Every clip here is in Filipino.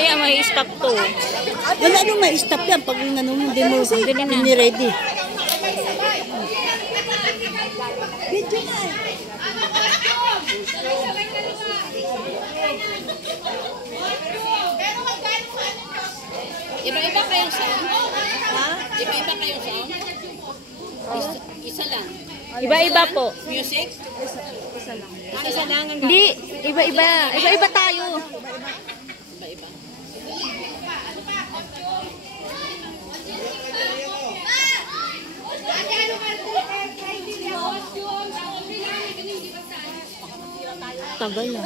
Mamaya may stop to. Wala nung may stop yan pag ano mo, hindi mo ready. Video na eh. Iba-iba kayong sound? Ha? Iba-iba kayong sound? Isa lang. Iba-iba po. Music? Isa lang. Isa lang ang Hindi, iba-iba. Iba-iba tayo. iba-iba. Tagal na.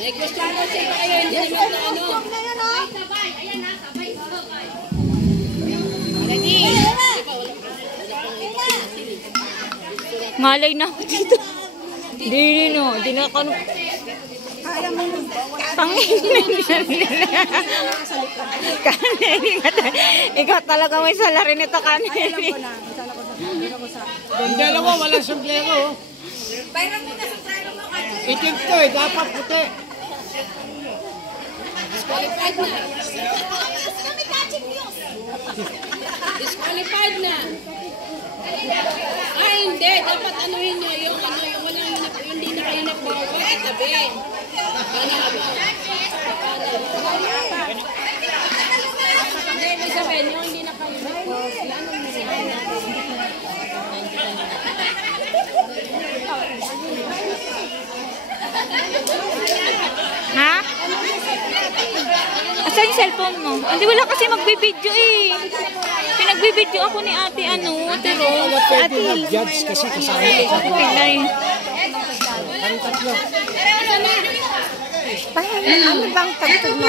May question mo siya kayo, hindi naman na ano. Ready? Malay na ako dito. Hindi no. Hindi na ako. Kaneli. Ikaw talaga may salary nito, Kaneli. Yung dalawa, walang sombrero. Itim to eh, dapat puti. Disqualified na. Disqualified na. Ay, hindi. Dapat anuhin nyo yung ano, yung walang, hindi na kayo nagbawa. Itabi. Hindi, may sabihin nyo, hindi na kayo nagbawa. Ha? Asan yung cellphone mo? Hindi, wala kasi magbibideo eh. Pinagbibideo ako ni ate ano, ate Rose. Ate Judge kasi kasama. Pinay. Ang tatlo. Ano bang tagtog mo?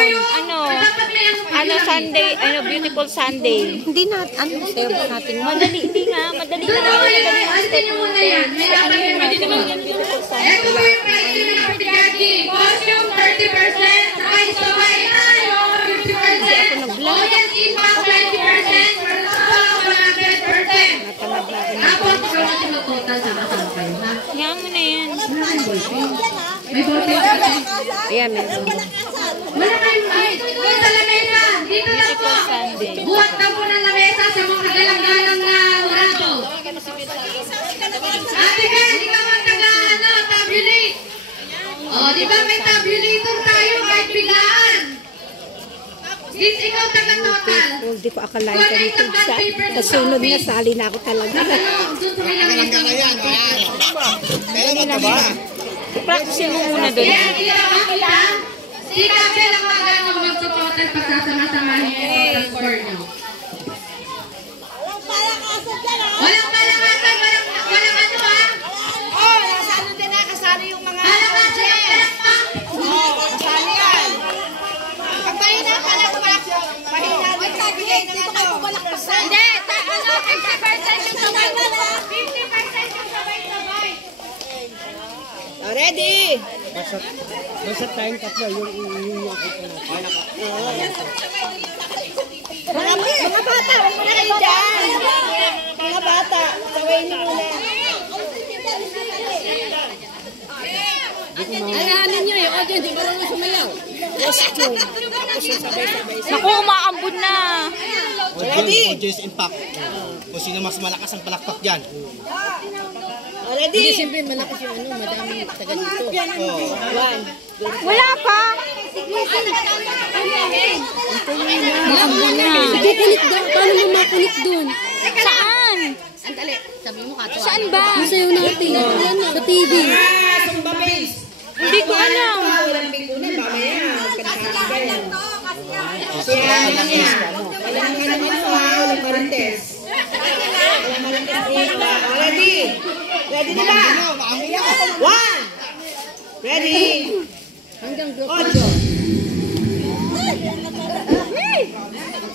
Ano Sunday, beautiful Sunday. Hindi na, ano step natin? Madali, hindi nga, madali lang. Madali ang step mo. Pwede naman yan, beautiful Sunday. Ito po yung price ng pagkakati. Costume 30%, sabay sabay tayo 50%. Audience impact 20%, for the 100%. Tapos ikaw ang tinutotal sa kasal kayo, ha? Yan mo na yan. May bote ka. Ayan, meron. Wala kayong ay, doon sa lamesa. Dito na po. Buhat na po ng lamesa sa mga galang-galang na orato. Ate Ben, ikaw ang taga-ano, tabulate. O, di ba may tabulator tayo kahit biglaan? Since ikaw taga-total. Hindi ko akalain ka nito. Kasunod na, sali na ako talaga. Doon sa may lamesa. Kaya mataba. Practice mo muna doon. Kaya hindi naman kita. Si Kapel ang magano magtototal pagsasama-samahin yung total score nyo. Walang palakasan, walang ano ha? Oh, nasa ano din na, kasali yung mga... Palakasan ang palakpak. Oo, kasali yan. Pag mahina, mahina din nabigay ng ano. Hindi, ano, 50% yung sabay-sabay. 50% yung sabay-sabay. Ready? Basta tayong tatlo, yung nakita natin. Mga bata, huwag mo na kayo dyan. Mga bata, saway niyo muna. Ano nyo yung audience, di ba lang sumayaw? Naku, umaambun na. Audience impact. Kung sino mas malakas ang palakpak dyan. Hindi, siyempre malakas yung ano, madaming taga dito. Wala pa. Umaambun na. Sige, kulit doon. Paano mo makulit doon? Saan? Andali, sabi mo kato. Saan ba? Sayo natin. Sa TV. Hindi ko alam. Ready? Ready na ba? One. Ready? Hanggang group. 8.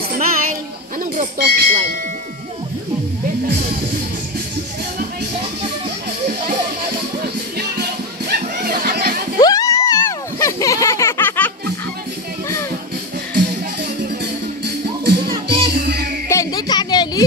Smile. Anong group to? 1. Kendi Kaneli.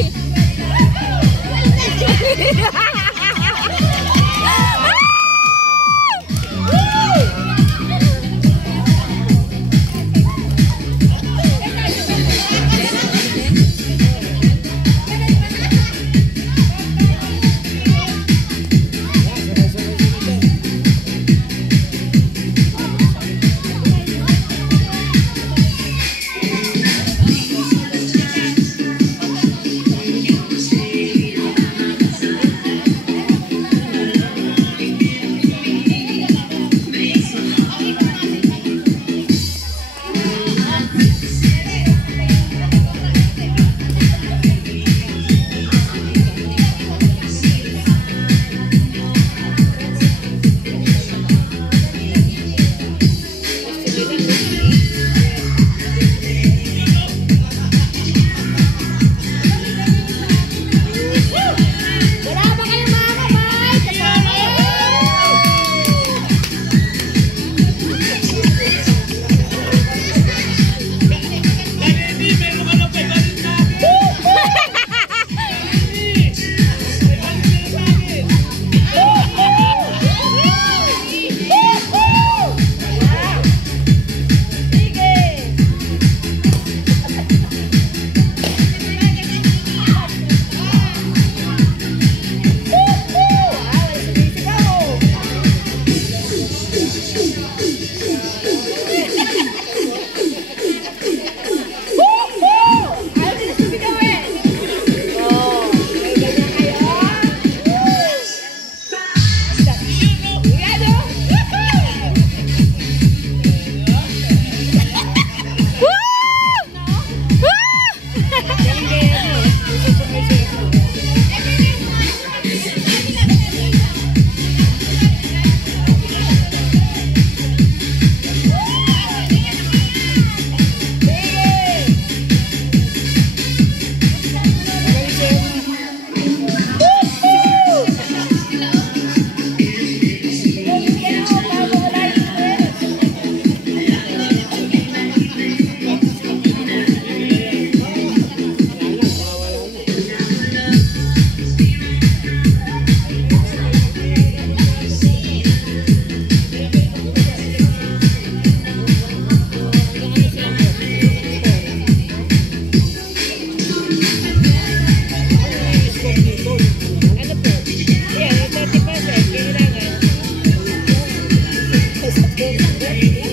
Thank you.